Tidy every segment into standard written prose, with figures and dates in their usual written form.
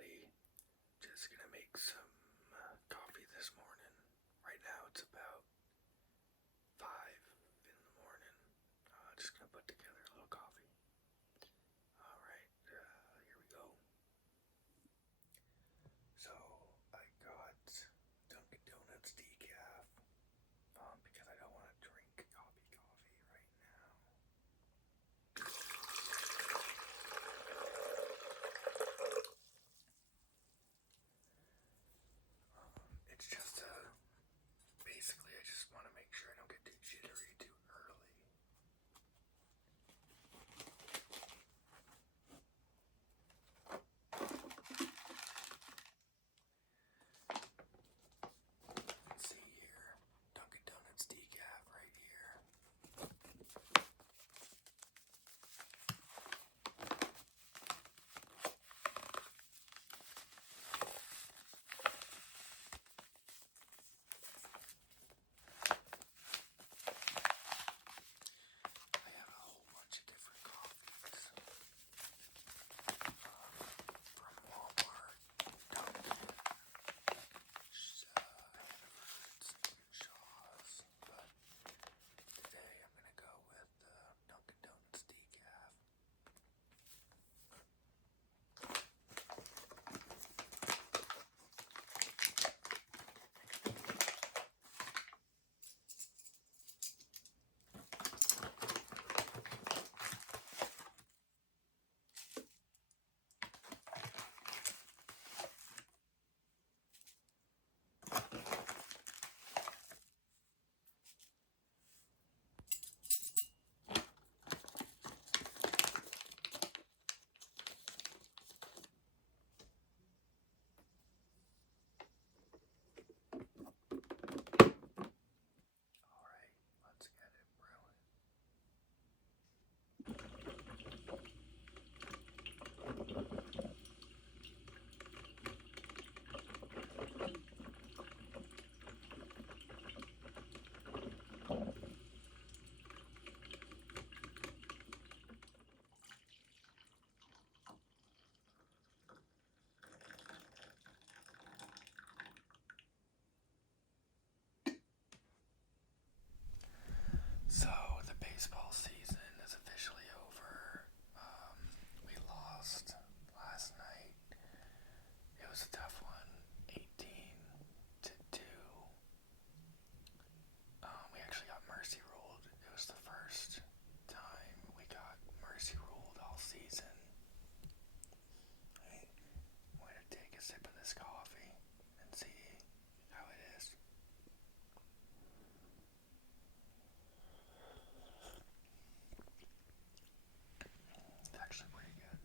everybody. Just gonna make some coffee this morning. Right now it's about 5 in the morning. Just gonna put together a little coffee. Alright, here we go. So, I got Dunkin' Donuts decaf because I don't want to drink coffee right now. It's just basically I just want to make sure I don't get too jittery too early. Let's see here, Dunkin' Donuts decaf right here. I have a whole bunch of different coffees from Walmart, Dunkin', Hannaford's, and Shaw's, but today I'm gonna go with Dunkin' Donuts decaf. Alright, let's get it brewing. So, the baseball season is officially over. We lost last night. It was a tough one, 18-2. We actually got mercy ruled. It was the first time we got mercy ruled all season. I'm going to take a sip of this coffee and see how it is. It's actually pretty good.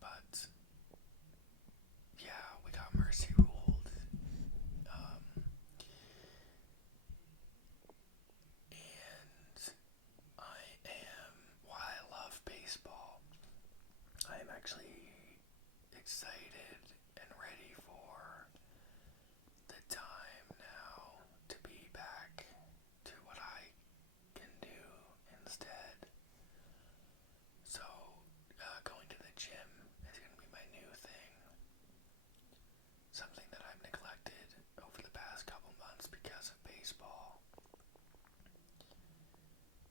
But yeah, we got mercy ruled. And while I love baseball, I am actually excited and ready for the time now to be back to what I can do instead. So, going to the gym is going to be my new thing. Something that I've neglected over the past couple months because of baseball.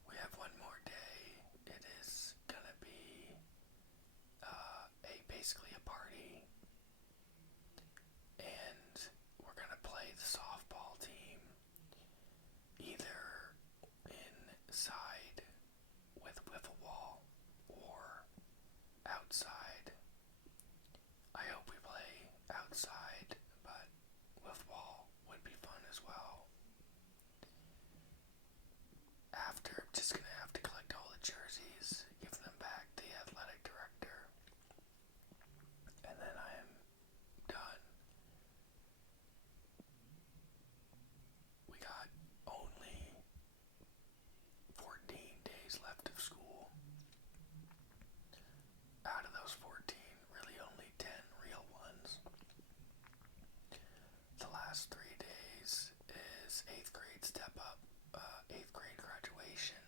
We have one more day. It is going to be basically a party. And we're going to play the softball team either inside with wiffle ball or outside. I hope we play outside, but wiffle ball would be fun as well. After, I'm just going to have to collect all the jerseys, give them back to the athletic director, and then I am done. We got only 14 days left of school. Out of those 14, really only 10 real ones. The last 3 days is 8th grade step up, 8th grade graduation,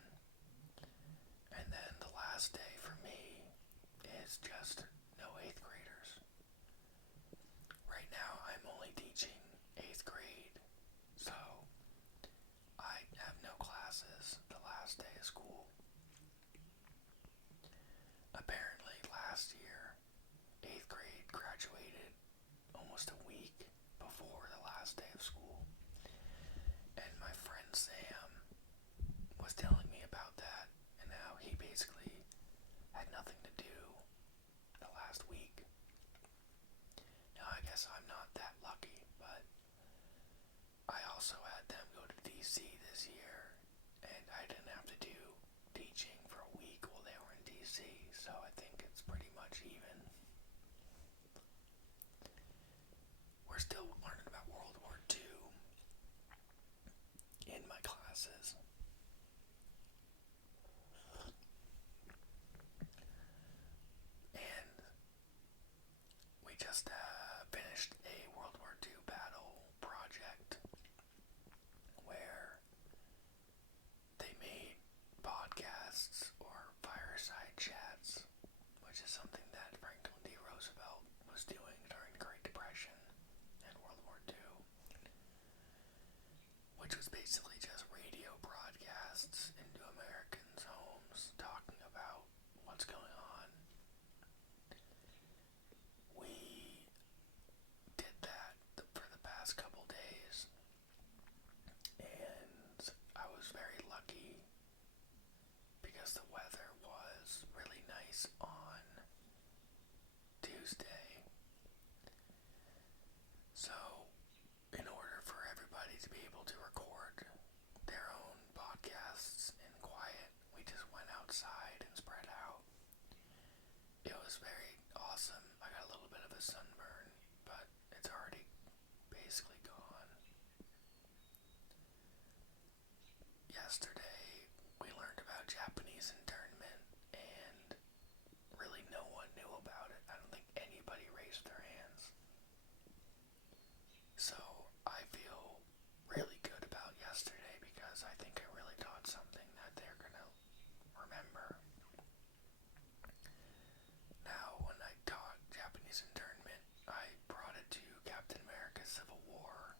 and then the last day for me is it's just no 8th graders. Right now, I'm only teaching 8th grade, so I have no classes the last day of school. Apparently, last year, 8th grade graduated almost a week before the last day of school. And my friend Sam was telling me about that and how he basically had nothing to do the last week. Now, I guess I'm not that lucky, but I also had them go to DC this year, and I didn't have to do teaching for a week while they were in DC, so I think it's pretty much even. We're still learning about World War II in my classes. And we just finished a World War II battle project where they made podcasts or fireside chats, which is something that Franklin D. Roosevelt was doing during the Great Depression and World War II, which was basically just radio broadcasts into Americans' homes talking about what's going on. We did that for the past couple days, and I was very lucky because the weather was really nice on Tuesday. So, in order for everybody to be able to record their own podcasts in quiet, we just went outside and spread out. It was very awesome. I got a little bit of a sunburn, but it's already basically gone. Yesterday, we learned about Japanese internment, and really no one knew about it. I don't think anybody raised their hands. So, I feel really good about yesterday because I think I really taught something that they're gonna remember. Now, when I taught Japanese internment, I brought it to Captain America's Civil War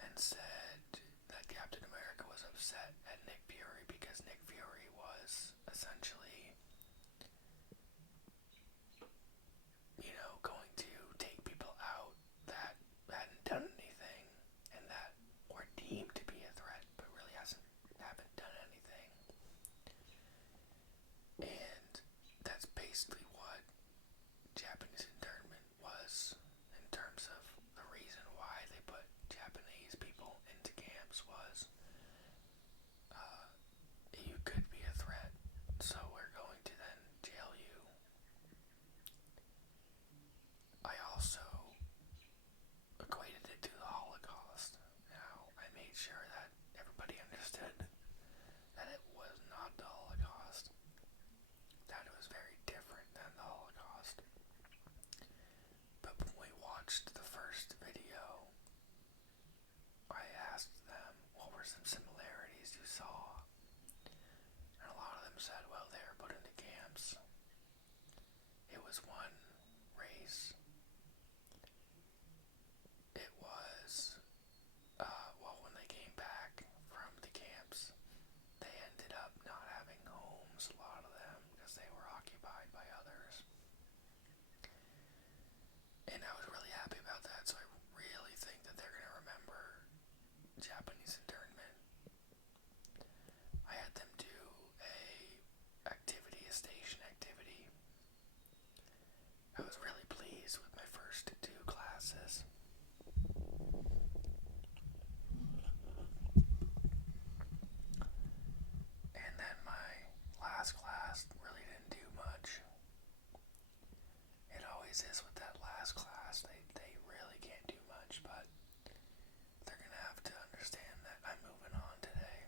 and said that Captain America was upset at Nick Fury because Nick Fury was essentially, going to take people out that hadn't done anything and that were deemed to be a threat but really haven't done anything. And that's basically what Japanese internment was in terms of the reason why they put Japanese people into camps was you could be a threat, so we're going to then jail you. I also equated it to the Holocaust. Now, I made sure that everybody understood that it was not the Holocaust, that it was very different than the Holocaust. But when we watched the first video, I asked them what were some similarities you saw, and a lot of them said, well, they were put into camps. It was one race. It was, when they came back from the camps, they ended up not having homes, a lot of them, because they were occupied by others. And I was really happy about that, so I really think that they're going to remember Japanese internment. I had them do a station activity. I was really pleased with my first 2 classes. And then my last class really didn't do much. It always is with that last class. They really can't do much, but they're going to have to understand that I'm moving on today.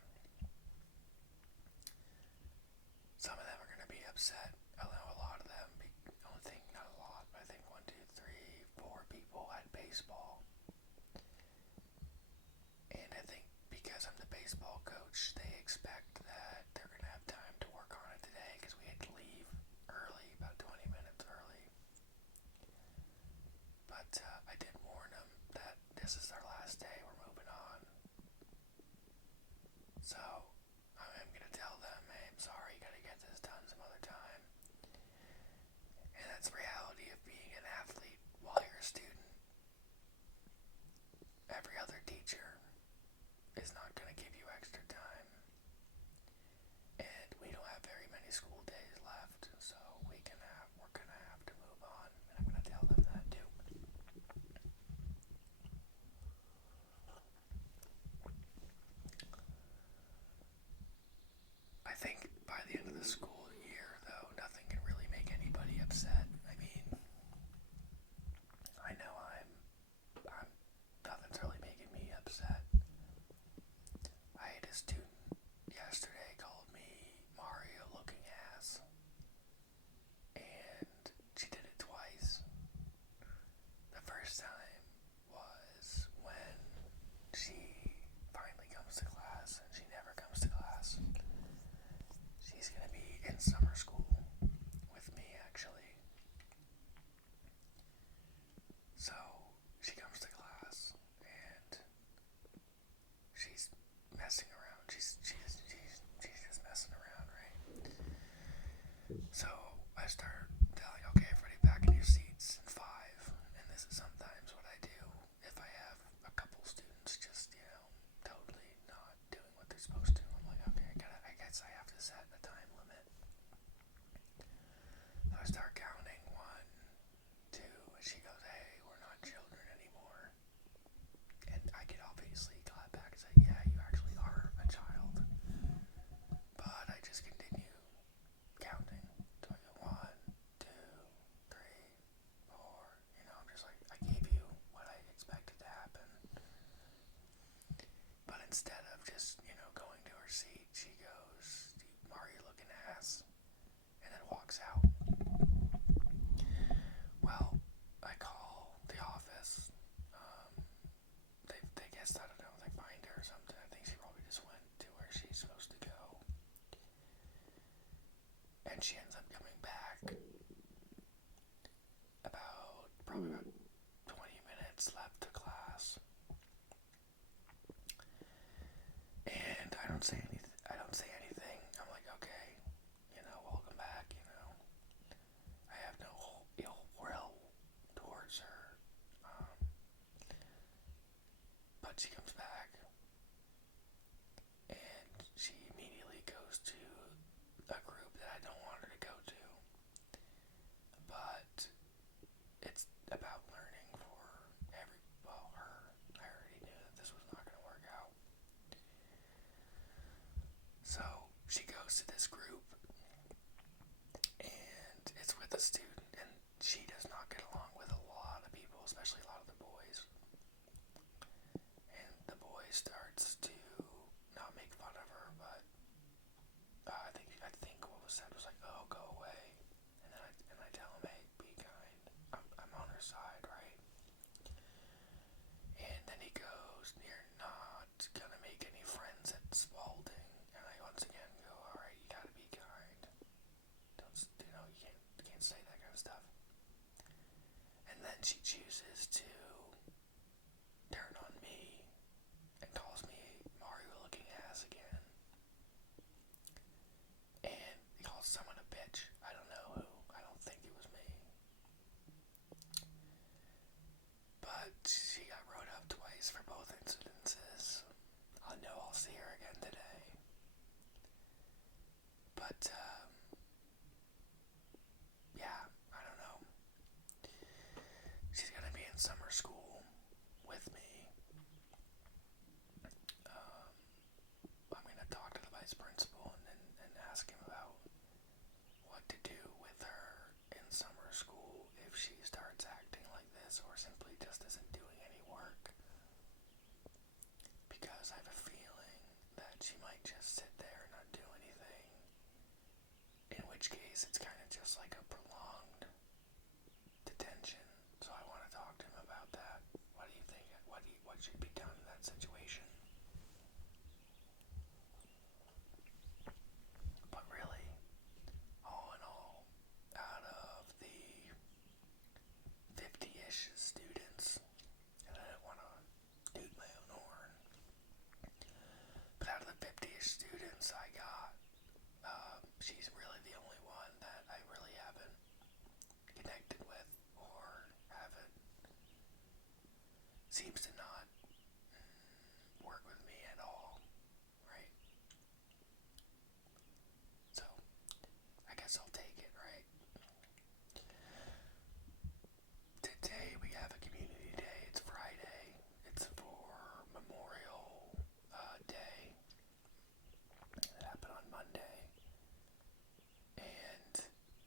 Some of them are going to be upset. I know a lot of them, I don't think, not a lot, but I think 1, 2, 3, 4 people had baseball. And I think because I'm the baseball coach, they expect that they're going to have time to work on it today because we had to leave early, about 20 guess this is our last day, we're moving on. So, I'm gonna tell them, hey, I'm sorry, you gotta get this done some other time. And that's the reality of being an athlete while you're a student. Every other teacher is not gonna give you extra time. And we don't have very many school days left, so we're gonna have to move on. And I'm gonna tell them that too. I think by the end of the school year, though, nothing can really make anybody upset. I mean, I know nothing's really making me upset. I had a student yesterday called me Mario looking ass, and she did it twice. The first time was when she finally comes to class, and she never comes to class. She's gonna be in summer school with me, actually. So she comes to class and she's messing around. She's just messing around, right? So I start telling, okay, everybody back in your seats in 5. And this is sometimes what I do if I have a couple students just, totally not doing what they're supposed to. I'm like, okay, I guess I have to set a time limit. So I start counting 1, 2, and she goes, hey, we're not children anymore. And I could obviously clap back and say, yeah, you actually are a child. But I just continue counting. So I go 1, 2, 3, 4. I'm just like, I gave you what I expected to happen. But instead of just, going to her seat, she goes, Mario looking ass, and then walks out. Well, I call the office. They guess, I don't know, they find her or something. I think she probably just went to where she's supposed to go. And she ends up coming back probably about 20 minutes left to class. And I don't say anything. I'm like, okay, welcome back, I have no ill will towards her. But she comes back and she immediately goes to a group that I don't want her to go to. But it's about learning for her. I already knew that this was not going to work out. So she goes to this group and it's with a student, and she does not get along with a lot of people, especially a lot of the boys. And the boy starts to not make fun of her, but I think what was said was like, "Oh, go away," and I tell him, "Hey, be kind. I'm on her side, right?" And then he goes, "You're not gonna make any friends at Spalding," and I once again go, "All right, you gotta be kind. Don't you can't say that kind of stuff." And then she chooses to turn on me and calls me Mario looking ass again. And he calls someone a bitch. I don't know who. I don't think it was me. But she got wrote up twice for both incidences. I know I'll see her again today. But, yeah, I don't know. She's gonna be in summer school with me. I'm gonna talk to the vice principal and ask him about what to do with her in summer school if she starts acting like this or simply just isn't doing any work. Because I have a feeling that she might just sit there and not do anything. In which case, it's kind of just like a prolonged detention. So I want to talk to him about that. What do you think? What should be done in that situation? But really, all in all, out of the 50-ish students, and I don't want to seems to not work with me at all, right? So, I guess I'll take it, right? Today we have a community day. It's Friday. It's for Memorial Day. It happened on Monday. And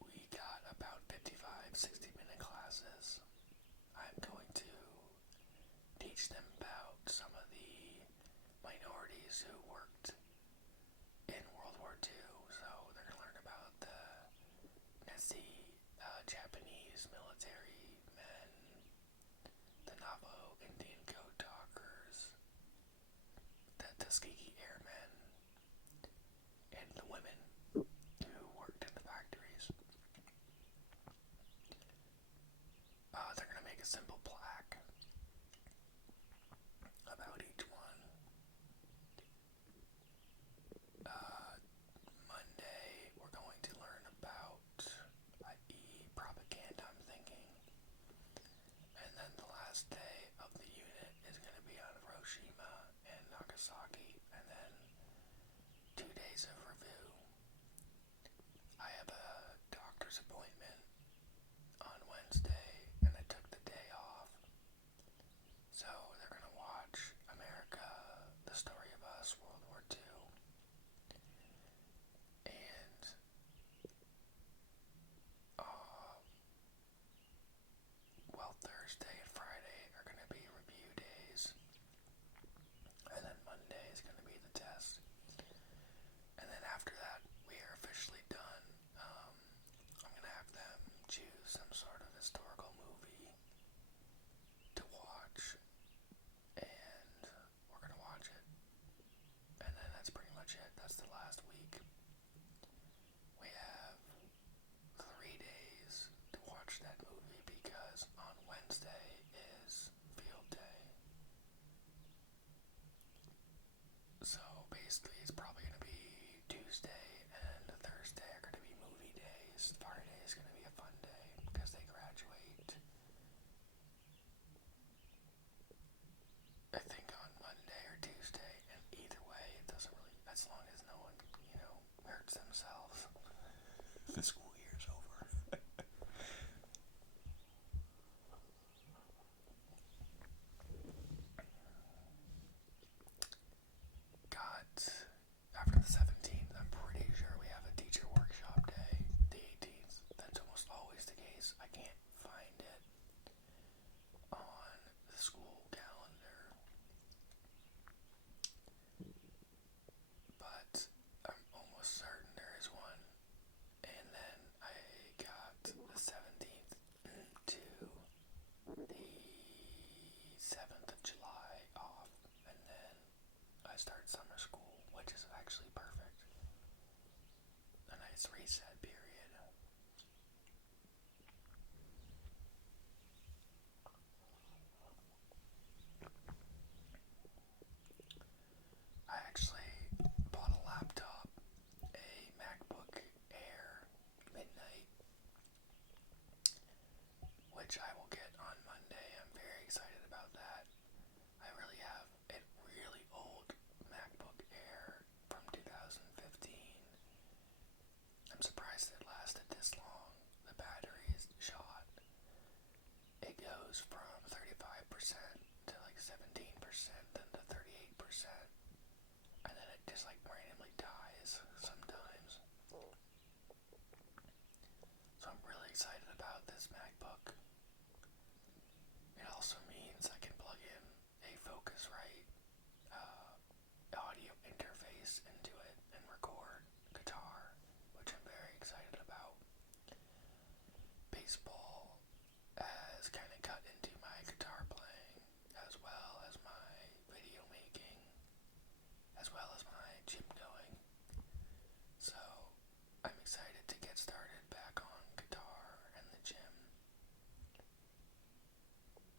we got about 55, 60-minute classes. I'm going to teach them about some of the minorities who worked in World War II. So they're going to learn about the Nazi Japanese military men, the Navajo Indian code talkers, the Tuskegee Airmen, and the women who worked in the factories. They're going to make a simple plaque about each one. Monday, we're going to learn about propaganda, I'm thinking. And then the last day of the unit is going to be on Hiroshima and Nagasaki, and then 2 days of review. I have a doctor's appointment on Wednesday, and I took the day off. So they're going to watch America, The Story of Us, World War II. And Thursday and Friday are going to be review days. And then Monday is going to be the test. And then after that, we are officially done. I'm going to have them choose some sort of historical movie to watch. And we're going to watch it. And then that's pretty much it. That's the last week. We have 3 days to watch that movie because on Wednesday is field day. So basically it's probably going to be Tuesday and Thursday are going to be movie days. Friday is going to be a fun day because they graduate. I think on Monday or Tuesday, and either way it doesn't really, as long as no one, hurts themselves. The school year's over. After the 17th, I'm pretty sure we have a teacher workshop day. The 18th, that's almost always the case. I can't find it on the school calendar. But I'm almost certain there is one. And then I got the 17th to the 7th of July off. And then I start summer school, which is actually perfect. A nice reset period. I actually bought a laptop, a MacBook Air Midnight, which I will get on Monday. I'm very excited about that. I really have a really old MacBook Air from 2015. I'm surprised it lasted this long. The battery is shot. It goes from 35% to like 17%, then to 38%, and then it just like randomly dies sometimes. So I'm really excited about this MacBook. It also means I can plug in a Focusrite audio interface into it and record guitar, which I'm very excited about. Baseball has kind of cut into my guitar playing, as well as my video making, as well as my gym going. So I'm excited to get started back on guitar and the gym.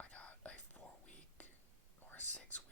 I got a 4-week or a 6-week